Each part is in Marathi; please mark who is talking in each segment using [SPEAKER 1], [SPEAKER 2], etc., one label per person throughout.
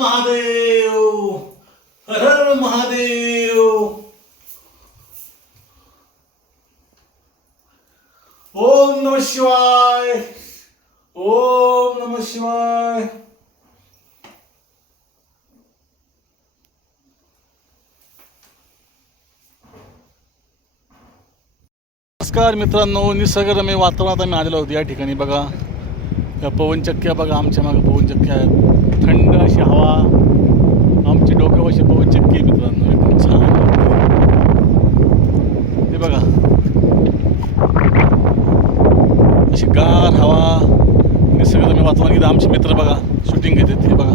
[SPEAKER 1] महादेव. हर हर महादेव. ओम नम शिवाय. ओम नम शिवाय. नमस्कार मित्रांनो निसर्गरम्य वातावरणात आम्ही आलेलो आहोत या ठिकाणी. बघा या पवनचक्क्या बघा आमच्या मागे पवनचक्क्या आहेत. थंड अशी हवा आमची डोक्यावरची पवनचक्की आहे मित्रांनो एकदम छान वाटते. हे बघा अशी गार हवा निसर्गरम्य वातावरण इथं आमचे मित्र बघा शूटिंग घेतात हे बघा.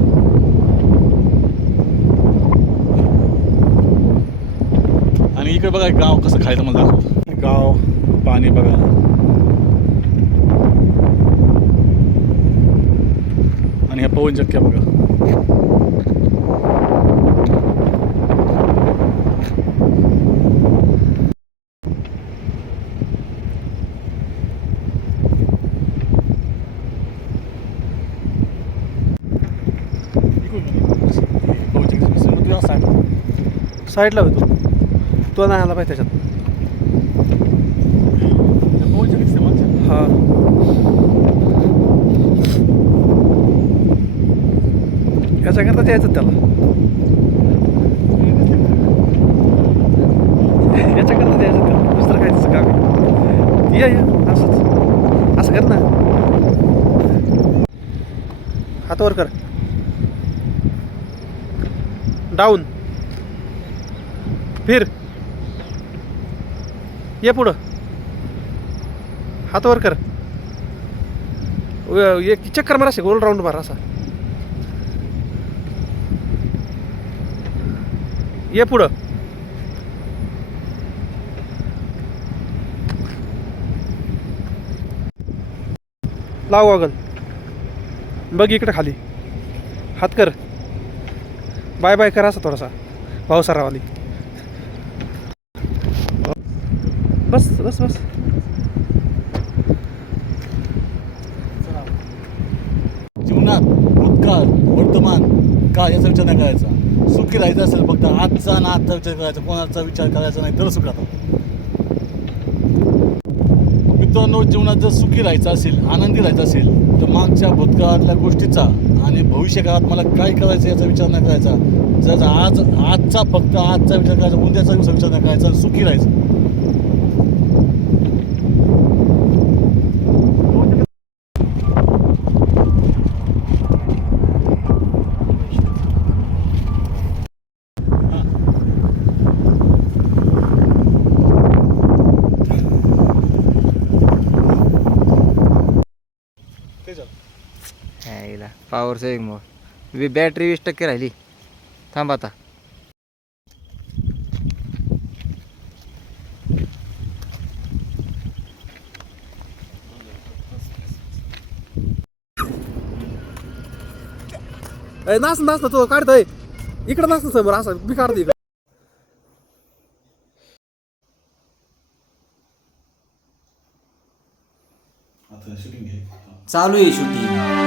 [SPEAKER 1] आणि इकडे बघा एक गाव कसं खायचं मला दाखवतो गाव पाणी बघा. आणि ह्या पवन चक्क्या बघा.
[SPEAKER 2] साईडला होतो तो. नाही आला पाहिजे त्याच्यात. हा. याच्याकरता यायचं त्याला. याच्याकरता यायचं त्याला. दुसरं काय त्याचं काम. या या. असंच. असं कर ना. हात वर कर. डाऊन. फिर. ये पुढं. हात वर कर एक चक्कर मारा असे गोल राऊंड मारा असा. ये पुढं. लाव गॉगल बघ इकडं खाली. हात कर. बाय बाय करा असा थोडासा. भाऊसारावाली बस बस बस.
[SPEAKER 1] जीवनात भूतकाळ वर्तमान का याचा विचार नाही करायचा. सुखी राहायचं असेल फक्त आजचा ना आजचा विचार करायचा. कोणाचा विचार करायचा नाही तर सुख राहतात. मित्रांनो जीवनात जर सुखी राहायचं असेल आनंदी राहायचं असेल तर मागच्या भूतकाळातल्या गोष्टीचा आणि भविष्य काळात मला काय करायचं याचा विचार नाही करायचा जर आज आजचा फक्त आजचा विचार करायचा उद्याचा विचार नाही करायचा सुखी राहायचं.
[SPEAKER 3] यायला. पॉवर सेविंग वी बॅटरी वीस टक्के राहिली. थांब आता.
[SPEAKER 2] नाच नाच ना तो काढतोय. इकडं नाच ना समोर असं मी काढतो
[SPEAKER 1] आता शूटिंग घे
[SPEAKER 3] चालू आहे शूटिंग